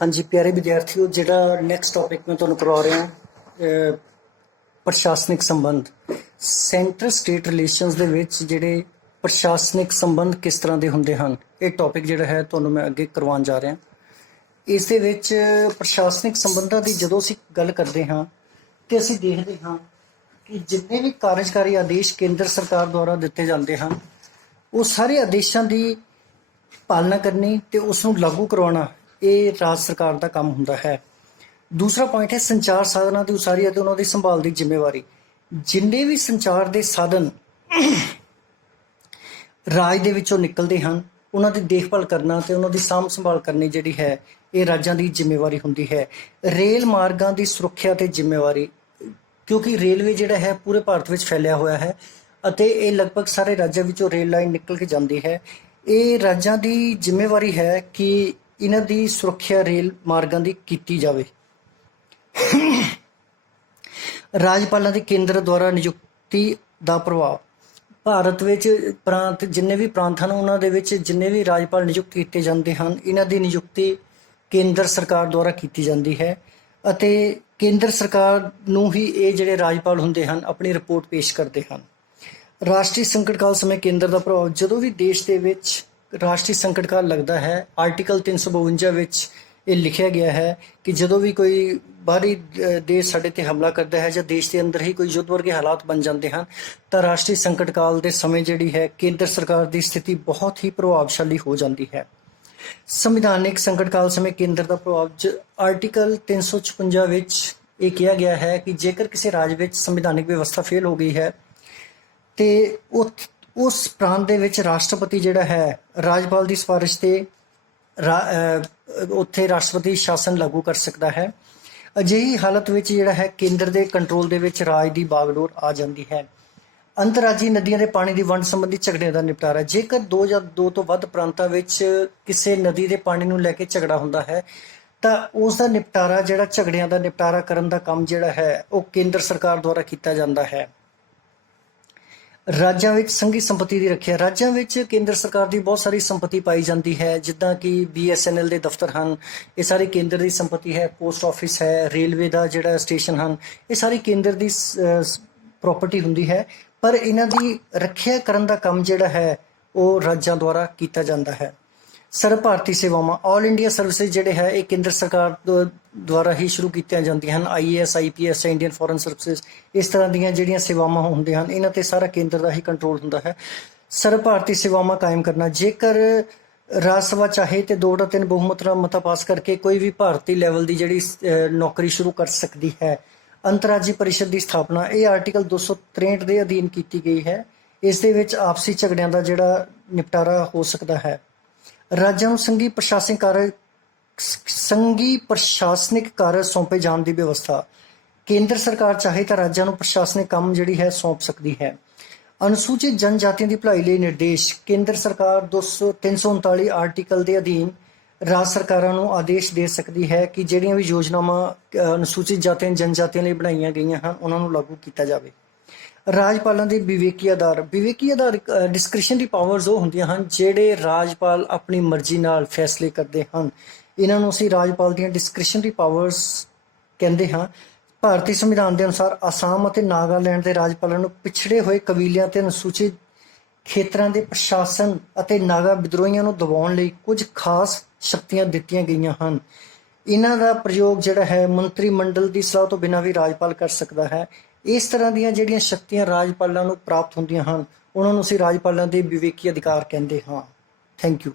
हाँ जी प्यारे विद्यार्थियों, ਜਿਹੜਾ ਨੈਕਸਟ ਟੌਪਿਕ ਮੈਂ ਤੁਹਾਨੂੰ ਕਰਵਾ ਰਿਹਾ ਪ੍ਰਸ਼ਾਸਨਿਕ ਸੰਬੰਧ ਸੈਂਟਰ ਸਟੇਟ ਰਿਲੇਸ਼ਨਸ ਦੇ ਵਿੱਚ ਜਿਹੜੇ ਪ੍ਰਸ਼ਾਸਨਿਕ ਸੰਬੰਧ ਕਿਸ ਤਰ੍ਹਾਂ ਦੇ ਹੁੰਦੇ ਹਨ, ਇਹ ਟੌਪਿਕ ਜਿਹੜਾ ਹੈ ਤੁਹਾਨੂੰ ਮੈਂ ਅੱਗੇ ਕਰਵਾਉਣ ਜਾ ਰਿਹਾ। ਇਸ ਦੇ ਵਿੱਚ ਪ੍ਰਸ਼ਾਸਨਿਕ ਸੰਬੰਧਾਂ ਦੀ ਜਦੋਂ ਅਸੀਂ ਗੱਲ ਕਰਦੇ ਹਾਂ ਤੇ ਅਸੀਂ ਦੇਖਦੇ ਹਾਂ ਕਿ ਜਿੰਨੇ ਵੀ ਕਾਰਜਕਾਰੀ ਆਦੇਸ਼ ਕੇਂਦਰ ਸਰਕਾਰ ਦੁਆਰਾ ਦਿੱਤੇ ਜਾਂਦੇ ਹਨ, ਉਹ ਸਾਰੇ ਆਦੇਸ਼ਾਂ ਦੀ ਪਾਲਣਾ ਕਰਨੀ ਤੇ ਉਸ ਨੂੰ ਲਾਗੂ ਕਰਵਾਉਣਾ ਇਹ ਰਾਜ ਸਰਕਾਰ ਦਾ ਕੰਮ ਹੁੰਦਾ ਹੈ। ਦੂਸਰਾ ਪੁਆਇੰਟ ਹੈ ਸੰਚਾਰ ਸਾਧਨਾਂ ਦੀ ਉਸਾਰੀ ਅਤੇ ਉਹਨਾਂ ਦੀ ਸੰਭਾਲ ਦੀ ਜ਼ਿੰਮੇਵਾਰੀ। ਜਿੰਨੇ ਵੀ ਸੰਚਾਰ ਦੇ ਸਾਧਨ ਰਾਜ ਦੇ ਵਿੱਚੋਂ ਨਿਕਲਦੇ ਹਨ, ਉਹਨਾਂ ਦੀ ਦੇਖਭਾਲ ਕਰਨਾ ਤੇ ਉਹਨਾਂ ਦੀ ਸਾਂਭ ਸੰਭਾਲ ਕਰਨੀ ਜਿਹੜੀ ਹੈ ਇਹ ਰਾਜਾਂ ਦੀ ਜ਼ਿੰਮੇਵਾਰੀ ਹੁੰਦੀ ਹੈ। ਰੇਲ ਮਾਰਗਾਂ ਦੀ ਸੁਰੱਖਿਆ ਤੇ ਜ਼ਿੰਮੇਵਾਰੀ, ਕਿਉਂਕਿ ਰੇਲਵੇ ਜਿਹੜਾ ਹੈ ਪੂਰੇ ਭਾਰਤ ਵਿੱਚ ਫੈਲਿਆ ਹੋਇਆ ਹੈ ਅਤੇ ਇਹ ਲਗਭਗ ਸਾਰੇ ਰਾਜਾਂ ਵਿੱਚੋਂ ਰੇਲ ਲਾਈਨ ਨਿਕਲ ਕੇ ਜਾਂਦੀ ਹੈ। ਇਹ ਰਾਜਾਂ ਦੀ ਜ਼ਿੰਮੇਵਾਰੀ ਹੈ ਕਿ ਇਹਨਾਂ ਦੀ ਸੁਰੱਖਿਆ ਰੇਲ ਮਾਰਗਾਂ ਦੀ ਕੀਤੀ ਜਾਵੇ। ਰਾਜਪਾਲਾਂ ਦੀ ਕੇਂਦਰ ਦੁਆਰਾ ਨਿਯੁਕਤੀ ਦਾ ਪ੍ਰਭਾਵ। ਭਾਰਤ ਵਿੱਚ ਪ੍ਰਾਂਤ ਜਿੰਨੇ ਵੀ ਪ੍ਰਾਂਤ ਹਨ, ਉਹਨਾਂ ਦੇ ਵਿੱਚ ਜਿੰਨੇ ਵੀ ਰਾਜਪਾਲ ਨਿਯੁਕਤ ਕੀਤੇ ਜਾਂਦੇ ਹਨ, ਇਹਨਾਂ ਦੀ ਨਿਯੁਕਤੀ ਕੇਂਦਰ ਸਰਕਾਰ ਦੁਆਰਾ ਕੀਤੀ ਜਾਂਦੀ ਹੈ ਅਤੇ ਕੇਂਦਰ ਸਰਕਾਰ ਨੂੰ ਹੀ ਇਹ ਜਿਹੜੇ ਰਾਜਪਾਲ ਹੁੰਦੇ ਹਨ ਆਪਣੀ ਰਿਪੋਰਟ ਪੇਸ਼ ਕਰਦੇ ਹਨ। ਰਾਸ਼ਟਰੀ ਸੰਕਟ ਕਾਲ ਸਮੇਂ ਕੇਂਦਰ ਦਾ ਪ੍ਰਭਾਵ। ਜਦੋਂ ਵੀ ਦੇਸ਼ ਦੇ ਵਿੱਚ ਰਾਸ਼ਟਰੀ ਸੰਕਟ ਕਾਲ ਲੱਗਦਾ ਹੈ, ਆਰਟੀਕਲ 352 ਵਿੱਚ ਇਹ ਲਿਖਿਆ ਗਿਆ ਹੈ ਕਿ ਜਦੋਂ ਵੀ ਕੋਈ ਬਾਹਰੀ ਦੇਸ਼ ਸਾਡੇ ਤੇ ਹਮਲਾ ਕਰਦਾ ਹੈ ਜਾਂ ਦੇਸ਼ ਦੇ ਅੰਦਰ ਹੀ ਕੋਈ ਯੁੱਧ ਵਰਗੇ ਹਾਲਾਤ ਬਣ ਜਾਂਦੇ ਹਨ, ਤਾਂ ਰਾਸ਼ਟਰੀ ਸੰਕਟ ਕਾਲ ਦੇ ਸਮੇਂ ਜਿਹੜੀ ਹੈ ਕੇਂਦਰ ਸਰਕਾਰ ਦੀ ਸਥਿਤੀ ਬਹੁਤ ਹੀ ਪ੍ਰਭਾਵਸ਼ਾਲੀ ਹੋ ਜਾਂਦੀ ਹੈ। ਸੰਵਿਧਾਨਿਕ ਸੰਕਟ ਕਾਲ ਸਮੇਂ ਕੇਂਦਰ ਦਾ ਪ੍ਰਭਾਵ। ਆਰਟੀਕਲ 356 ਵਿੱਚ ਇਹ ਕਿਹਾ ਗਿਆ ਹੈ ਕਿ ਜੇਕਰ ਕਿਸੇ ਰਾਜ ਵਿੱਚ ਸੰਵਿਧਾਨਿਕ ਵਿਵਸਥਾ ਫੇਲ ਹੋ ਗਈ ਹੈ ਤੇ ਉਸ ਪ੍ਰਾਂਤ ਦੇ ਵਿੱਚ ਰਾਸ਼ਟਰਪਤੀ ਜਿਹੜਾ ਹੈ ਰਾਜਪਾਲ ਦੀ ਸਿਫਾਰਿਸ਼ ਤੇ ਉੱਥੇ ਰਾਸ਼ਟਰਪਤੀ ਸ਼ਾਸਨ ਲਾਗੂ ਕਰ ਸਕਦਾ ਹੈ। ਅਜਿਹੀ ਹਾਲਤ ਵਿੱਚ ਜਿਹੜਾ ਹੈ ਕੇਂਦਰ ਦੇ ਕੰਟਰੋਲ ਦੇ ਵਿੱਚ ਰਾਜ ਦੀ ਬਾਗਡੋਰ ਆ ਜਾਂਦੀ ਹੈ। ਅੰਤਰਰਾਜੀ ਨਦੀਆਂ ਦੇ ਪਾਣੀ ਦੀ ਵੰਡ ਸੰਬੰਧੀ ਝਗੜਿਆਂ ਦਾ ਨਿਪਟਾਰਾ। ਜੇਕਰ 2 ਜਾਂ 2 ਤੋਂ ਵੱਧ ਪ੍ਰਾਂਤਾਂ ਵਿੱਚ ਕਿਸੇ ਨਦੀ ਦੇ ਪਾਣੀ ਨੂੰ ਲੈ ਕੇ ਝਗੜਾ ਹੁੰਦਾ ਹੈ ਤਾਂ ਉਸ ਦਾ ਨਿਪਟਾਰਾ, ਜਿਹੜਾ ਝਗੜਿਆਂ ਦਾ ਨਿਪਟਾਰਾ ਕਰਨ ਦਾ ਕੰਮ ਜਿਹੜਾ ਹੈ ਉਹ ਕੇਂਦਰ ਸਰਕਾਰ ਦੁਆਰਾ ਕੀਤਾ ਜਾਂਦਾ ਹੈ। ਰਾਜਾਂ ਵਿੱਚ ਸੰਘੀ ਸੰਪਤੀ ਦੀ ਰੱਖਿਆ। ਰਾਜਾਂ ਵਿੱਚ ਕੇਂਦਰ ਸਰਕਾਰ ਦੀ ਬਹੁਤ ਸਾਰੀ ਸੰਪਤੀ ਪਾਈ ਜਾਂਦੀ ਹੈ, ਜਿੱਦਾਂ ਕਿ BSNL ਦੇ ਦਫ਼ਤਰ ਹਨ, ਇਹ ਸਾਰੀ ਕੇਂਦਰ ਦੀ ਸੰਪਤੀ ਹੈ। ਪੋਸਟ ਆਫਿਸ ਹੈ, ਰੇਲਵੇ ਦਾ ਜਿਹੜਾ ਸਟੇਸ਼ਨ ਹਨ, ਇਹ ਸਾਰੀ ਕੇਂਦਰ ਦੀ ਪ੍ਰੋਪਰਟੀ ਹੁੰਦੀ ਹੈ, ਪਰ ਇਹਨਾਂ ਦੀ ਰੱਖਿਆ ਕਰਨ ਦਾ ਕੰਮ ਜਿਹੜਾ ਹੈ ਉਹ ਰਾਜਾਂ ਦੁਆਰਾ ਕੀਤਾ ਜਾਂਦਾ ਹੈ। ਸਰਬ ਭਾਰਤੀ ਸੇਵਾਵਾਂ। ਆਲ ਇੰਡੀਆ ਸਰਵਿਸਿਜ਼ ਜਿਹੜੇ ਹੈ ਇਹ ਕੇਂਦਰ ਸਰਕਾਰ ਦੁਆਰਾ ਹੀ ਸ਼ੁਰੂ ਕੀਤੀਆਂ ਜਾਂਦੀਆਂ ਹਨ। IAS IPS Indian foreign services, ਇਸ ਤਰ੍ਹਾਂ ਦੀਆਂ ਜਿਹੜੀਆਂ ਸੇਵਾਵਾਂ ਹੁੰਦੀਆਂ ਹਨ, ਇਹਨਾਂ ਤੇ ਸਾਰਾ ਕੇਂਦਰ ਦਾ ਹੀ ਕੰਟਰੋਲ ਹੁੰਦਾ ਹੈ। ਸਰਬ ਭਾਰਤੀ ਸੇਵਾਵਾਂ ਕਾਇਮ ਕਰਨਾ। ਜੇਕਰ ਰਾਜ ਸਭਾ ਚਾਹੇ ਤੇ 2/3 ਬਹੁਮਤ ਨਾਲ ਮਤਾ ਪਾਸ ਕਰਕੇ ਕੋਈ ਵੀ ਭਾਰਤੀ ਲੈਵਲ ਦੀ ਜਿਹੜੀ ਨੌਕਰੀ ਸ਼ੁਰੂ ਕਰ ਸਕਦੀ ਹੈ। ਅੰਤਰਰਾਜੀ ਪਰਿਸ਼ਦ ਦੀ ਸਥਾਪਨਾ। ਇਹ ਆਰਟੀਕਲ 263 ਦੇ ਅਧੀਨ ਕੀਤੀ ਗਈ ਹੈ। ਇਸ ਦੇ ਵਿੱਚ ਆਪਸੀ ਝਗੜਿਆਂ ਦਾ ਜਿਹੜਾ ਨਿਪਟਾਰਾ ਹੋ ਸਕਦਾ ਹੈ। ਰਾਜਾਂ ਨੂੰ ਸੰਘੀ ਪ੍ਰਸ਼ਾਸਨਿਕ ਕਾਰਜ ਸੌਂਪੇ ਜਾਣ ਦੀ ਵਿਵਸਥਾ। ਕੇਂਦਰ ਸਰਕਾਰ ਚਾਹੇ ਤਾਂ ਰਾਜਾਂ ਨੂੰ ਪ੍ਰਸ਼ਾਸਨਿਕ ਕੰਮ ਜਿਹੜੀ ਹੈ ਸੌਂਪ ਸਕਦੀ ਹੈ। ਅਨੁਸੂਚਿਤ ਜਨਜਾਤੀਆਂ ਦੀ ਭਲਾਈ ਲਈ ਨਿਰਦੇਸ਼। ਕੇਂਦਰ ਸਰਕਾਰ 339 ਆਰਟੀਕਲ ਦੇ ਅਧੀਨ ਰਾਜ ਸਰਕਾਰਾਂ ਨੂੰ ਆਦੇਸ਼ ਦੇ ਸਕਦੀ ਹੈ ਕਿ ਜਿਹੜੀਆਂ ਵੀ ਯੋਜਨਾਵਾਂ ਅਨੁਸੂਚਿਤ ਜਾਤੀਆਂ ਜਨਜਾਤੀਆਂ ਲਈ ਬਣਾਈਆਂ ਗਈਆਂ ਹਨ ਉਹਨਾਂ ਨੂੰ ਲਾਗੂ ਕੀਤਾ ਜਾਵੇ। ਰਾਜਪਾਲਾਂ ਦੇ ਵਿਵੇਕੀ ਆਧਾਰ। ਵਿਵੇਕੀ ਆਧਾਰ ਡਿਸਕ੍ਰਿਸ਼ਨਰੀ ਪਾਵਰਸ ਉਹ ਹੁੰਦੀਆਂ ਹਨ ਜਿਹੜੇ ਰਾਜਪਾਲ ਆਪਣੀ ਮਰਜ਼ੀ ਨਾਲ ਫੈਸਲੇ ਕਰਦੇ ਹਨ। ਇਹਨਾਂ ਨੂੰ ਅਸੀਂ ਰਾਜਪਾਲ ਦੀਆਂ ਡਿਸਕ੍ਰਿਸ਼ਨਰੀ ਪਾਵਰਸ ਕਹਿੰਦੇ ਹਾਂ। ਭਾਰਤੀ ਸੰਵਿਧਾਨ ਦੇ ਅਨੁਸਾਰ ਆਸਾਮ ਅਤੇ ਨਾਗਾਲੈਂਡ ਦੇ ਰਾਜਪਾਲਾਂ ਨੂੰ ਪਿਛੜੇ ਹੋਏ ਕਬੀਲਿਆਂ ਤੇ ਅਨੁਸੂਚਿਤ ਖੇਤਰਾਂ ਦੇ ਪ੍ਰਸ਼ਾਸਨ ਅਤੇ ਨਾਗਾ ਵਿਦਰੋਹੀਆਂ ਨੂੰ ਦਬਾਉਣ ਲਈ ਕੁਝ ਖਾਸ ਸ਼ਕਤੀਆਂ ਦਿੱਤੀਆਂ ਗਈਆਂ ਹਨ। ਇਹਨਾਂ ਦਾ ਪ੍ਰਯੋਗ ਜਿਹੜਾ ਹੈ ਮੰਤਰੀ ਮੰਡਲ ਦੀ ਸਲਾਹ ਤੋਂ ਬਿਨਾਂ ਵੀ ਰਾਜਪਾਲ ਕਰ ਸਕਦਾ ਹੈ। ਇਸ ਤਰ੍ਹਾਂ ਦੀਆਂ ਜਿਹੜੀਆਂ ਸ਼ਕਤੀਆਂ ਰਾਜਪਾਲਾਂ ਨੂੰ ਪ੍ਰਾਪਤ ਹੁੰਦੀਆਂ ਹਨ ਉਹਨਾਂ ਨੂੰ ਅਸੀਂ ਰਾਜਪਾਲਾਂ ਦੇ ਵਿਵੇਕੀ ਅਧਿਕਾਰ ਕਹਿੰਦੇ ਹਾਂ। Thank you.